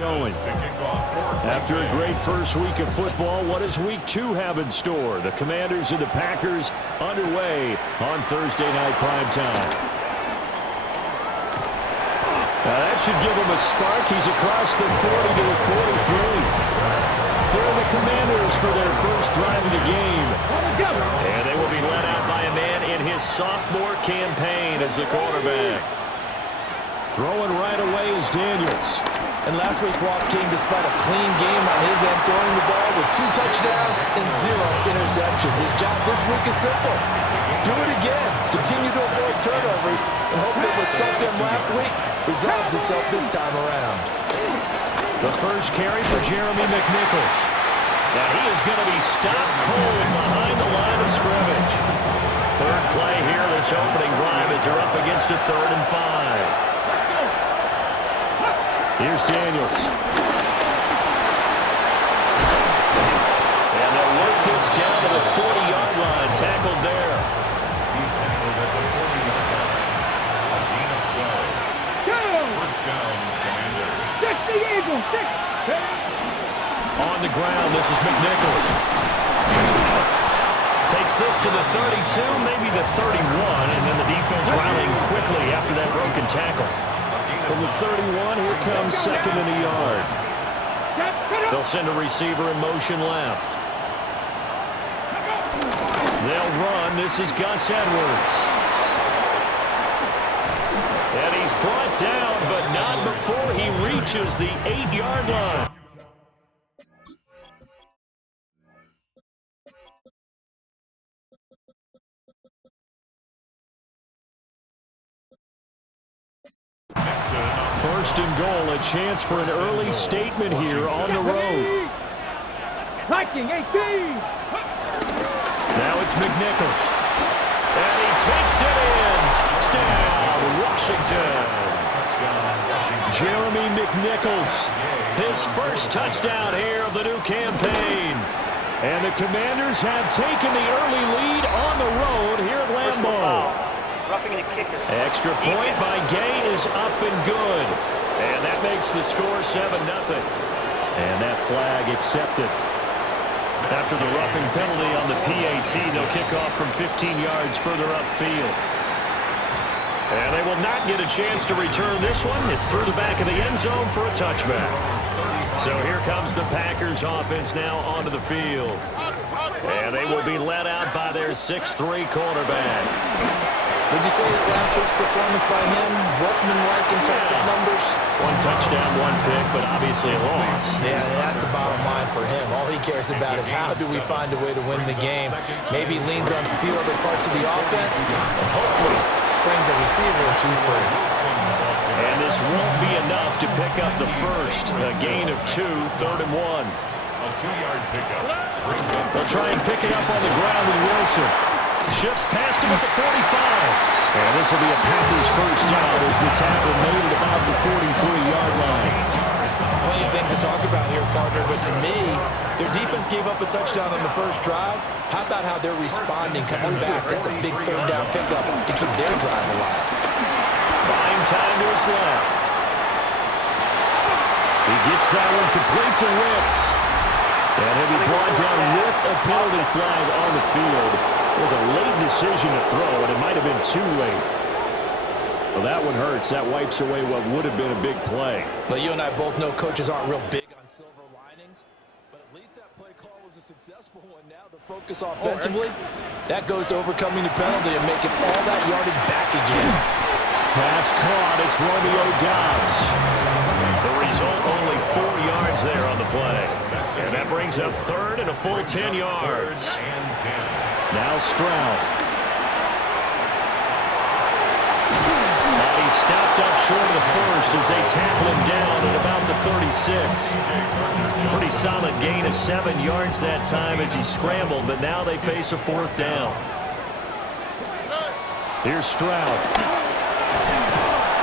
Going. After a great first week of football, what does week 2 have in store? The Commanders and the Packers underway on Thursday night primetime. Now that should give him a spark. He's across the 40 to the 43. Here are the Commanders for their first drive of the game. And they will be led out by a man in his sophomore campaign as the quarterback. Throwing right away is Daniels. And last week's loss came despite a clean game on his end, throwing the ball with 2 touchdowns and 0 interceptions. His job this week is simple. Do it again. Continue to avoid turnovers and hope that what sunk them last week resolves itself this time around. The first carry for Jeremy McNichols. Now he is going to be stopped cold behind the line of scrimmage. Third play here this opening drive as they're up against a 3rd and 5. Here's Daniels. And they'll work this down to the 40-yard line. Tackled there. He's tackled at the 40-yard line. A gain of 12. First down, Commander. 60 Eagles, 6. On the ground, this is McNichols. Takes this to the 32, maybe the 31, and then the defense rallying quickly after that broken tackle. From the 31, here comes 2nd and a yard. They'll send a receiver in motion left. They'll run. This is Gus Edwards. And he's brought down, but not before he reaches the 8-yard line. First and goal, a chance for an early statement here on the road. Viking 18. Now it's McNichols. And he takes it in. Touchdown, Washington. Jeremy McNichols, his first touchdown here of the new campaign. And the Commanders have taken the early lead on the road here at Lambeau. Roughing the kicker. Extra point by Gay is up and good. And that makes the score 7-0. And that flag accepted. After the roughing penalty on the PAT, they'll kick off from 15 yards further upfield. And they will not get a chance to return this one. It's through the back of the end zone for a touchback. So here comes the Packers offense now onto the field. And they will be led out by their 6'3 quarterback. Would you say that last week's performance by him, Workman-like in terms of numbers? 1 touchdown, 1 pick, but obviously a loss. Yeah, that's the bottom line for him. All he cares about is how do we find a way to win the game. Maybe leans on some few other parts of the offense, and hopefully springs a receiver or 2 free. And this won't be enough to pick up the first. A gain of 2, 3rd and 1. A 2-yard pickup. They'll try and pick it up on the ground with Wilson. Shifts past him at the 45. And this will be a Packers first down as the tackle made at about the 43-yard line. Plenty of things to talk about here, partner, but to me, their defense gave up a touchdown on the first drive. How about how they're responding, coming back? That's a big 3rd down pickup to keep their drive alive. Buying time to his left. He gets that one complete to Wicks. And he'll be brought down with a penalty flag on the field. It was a late decision to throw, and it might have been too late. Well, that one hurts. That wipes away what would have been a big play. But you and I both know coaches aren't real big on silver linings, but at least that play call was a successful one. Now the focus offensively, that goes to overcoming the penalty and making all that yardage back again. Pass caught. It's Romeo Doubs. The result, only 4 yards there on the play. And that brings up 3rd and a full 10 yards. Now Stroud. And he's stopped up short of the first as they tackle him down at about the 36. Pretty solid gain of 7 yards that time as he scrambled, but now they face a 4th down. Here's Stroud.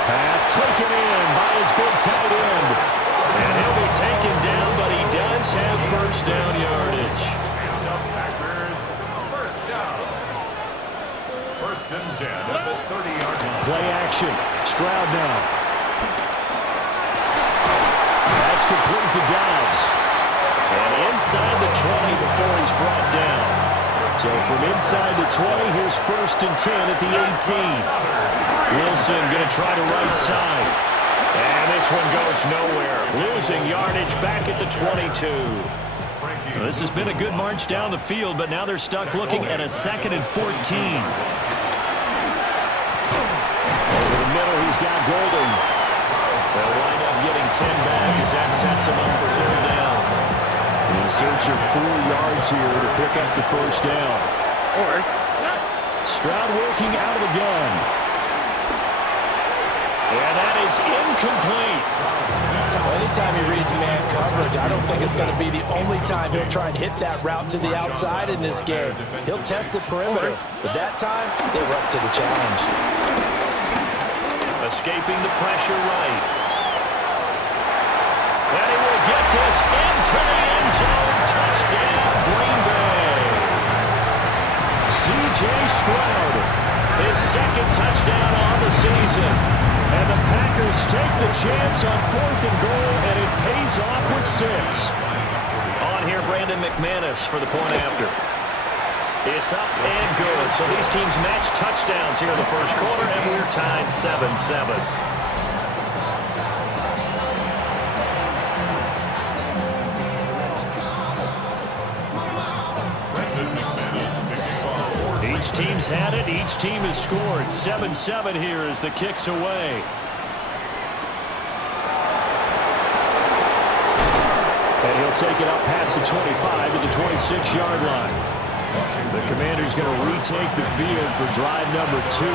Pass taken in by his big tight end. And he'll be taken down, but he does have first down yardage. And the Packers first down. 1st and 10 at the 30-yard line. Play action. Stroud now. That's complete to Dobbs. And inside the 20 before he's brought down. So from inside the 20, here's 1st and 10 at the 18. Wilson going to try to right side. And this one goes nowhere. Losing yardage back at the 22. Well, this has been a good march down the field, but now they're stuck looking at a 2nd and 14. Over the middle, he's got Golden. They'll wind up getting 10 back as that sets him up for 3rd down. In search of 4 yards here to pick up the 1st down. Stroud working out of the gun. And that is incomplete. Well, anytime he reads man coverage, I don't think it's going to be the only time he'll try and hit that route to the outside in this game. He'll test the perimeter, but that time, they were up to the challenge. Escaping the pressure right. And he will get this into the end zone. Touchdown, Green Bay. C.J. Stroud, his 2nd touchdown on the season. And the Packers take the chance on 4th and goal, and it pays off with 6. On here, Brandon McManus for the point after. It's up and good. So these teams match touchdowns here in the 1st quarter, and we're tied 7-7. Each team's had it. Each team has scored. 7-7 here as the kick's away. And he'll take it up past the 25 to the 26-yard line. The Commanders going to retake the field for drive number 2.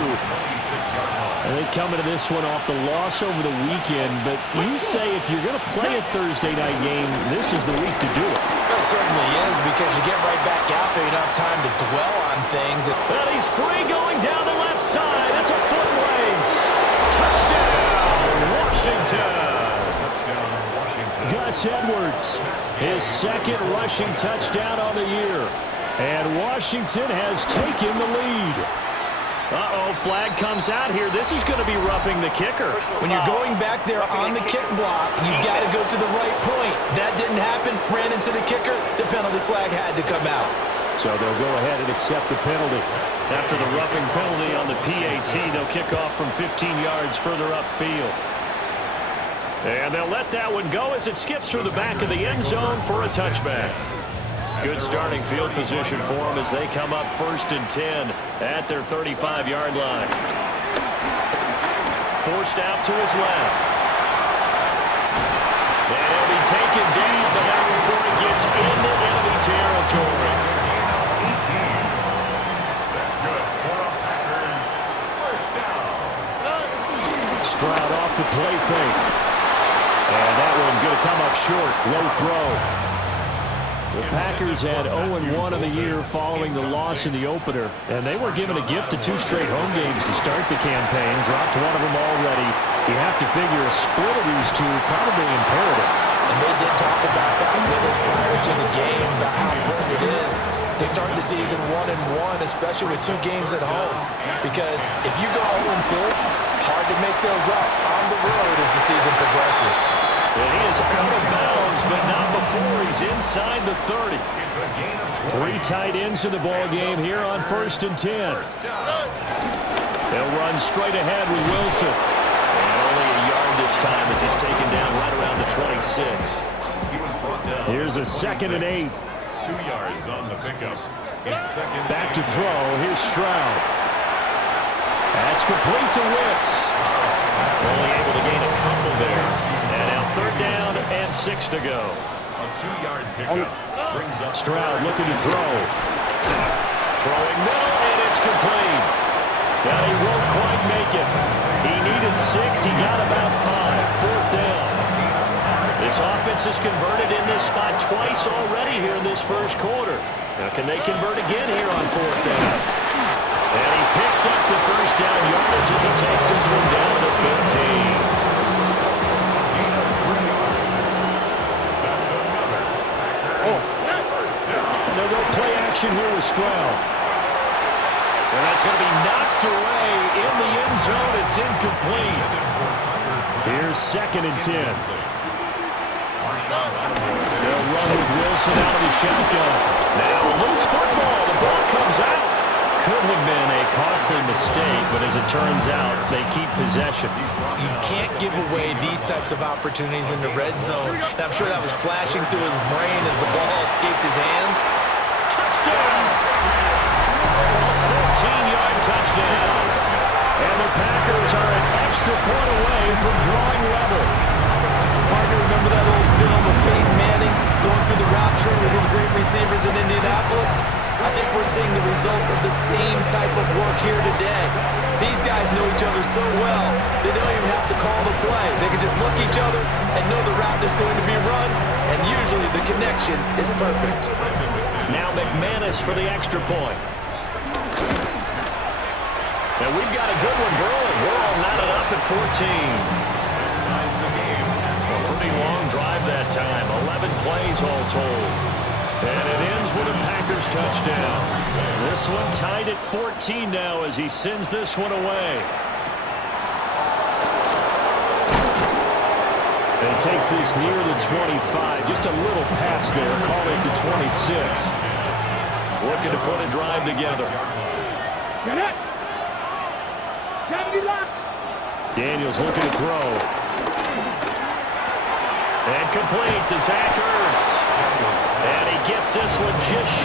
And they come into this one off the loss over the weekend. But you say if you're going to play a Thursday night game, this is the week to do it. It certainly is, because you get right back out there. You don't have time to dwell on things. Well, he's free going down the left side. It's a foot race. Touchdown, Washington. Gus Edwards, his 2nd rushing touchdown on the year. And Washington has taken the lead. Uh-oh, flag comes out here. This is going to be roughing the kicker. When you're going back there on the kick block, you've got to go to the right point. That didn't happen. Ran into the kicker. The penalty flag had to come out. So they'll go ahead and accept the penalty. After the roughing penalty on the PAT, they'll kick off from 15 yards further upfield. And they'll let that one go as it skips through the back of the end zone for a touchback. Good starting field position for them as they come up 1st and 10 at their 35-yard line. Forced out to his left. And he'll be taken deep, but not before he gets into enemy territory. That's good for the Packers. 1st down. Stroud off the play fake. And that one going to come up short. Low throw. The Packers had 0-1 on the year following the loss in the opener, and they were given a gift of 2 straight home games to start the campaign. Dropped one of them already. You have to figure a split of these 2 probably imperative. And they did talk about that with us prior to the game, about how important it is to start the season 1-1, especially with 2 games at home. Because if you go 0-2, hard to make those up on the road as the season progresses. And he is out of bounds, but not before he's inside the 30. 3 tight ends in the ball game here on 1st and 10. They'll run straight ahead with Wilson. And only a yard this time as he's taken down right around the 26. Here's a 2nd and 8. 2 yards on the pickup. It's 2nd. Back to throw. Here's Stroud. That's complete to Wicks. Only able to gain a couple there. And now 3rd down and 6 to go. A 2-yard pickup brings up Stroud looking to throw. Throwing middle, and it's complete. Now he won't quite make it. He needed 6. He got about 5. 4th down. This offense has converted in this spot twice already here in this 1st quarter. Now can they convert again here on 4th down? And he picks up the 1st down yardage as he takes this one down to 15. And they'll go play action here with Stroud. And that's going to be knocked away in the end zone. It's incomplete. Here's 2nd and 10. Wilson out of the shotgun. Now a loose football. The ball comes out. Could have been a costly mistake, but as it turns out, they keep possession. You can't give away these types of opportunities in the red zone. And I'm sure that was flashing through his brain as the ball escaped his hands. Touchdown! 14-yard touchdown. And the Packers are an extra point away from drawing level. Partner, remember that old film of Peyton Manning going through the route tree with his great receivers in Indianapolis? I think we're seeing the results of the same type of work here today. These guys know each other so well, they don't even have to call the play. They can just look each other and know the route that's going to be run, and usually the connection is perfect. Now McManus for the extra point. And we've got a good one brewing. We're all knotted up at 14. Ties the game. A pretty long drive that time. 11 plays all told. And it ends with a Packers touchdown. This one tied at 14 now as he sends this one away. And he takes this near the 25. Just a little pass there. Call it the 26. Looking to put a drive together. Get it. Daniels looking to throw. And complete to Zach Ertz. And he gets this one just shy.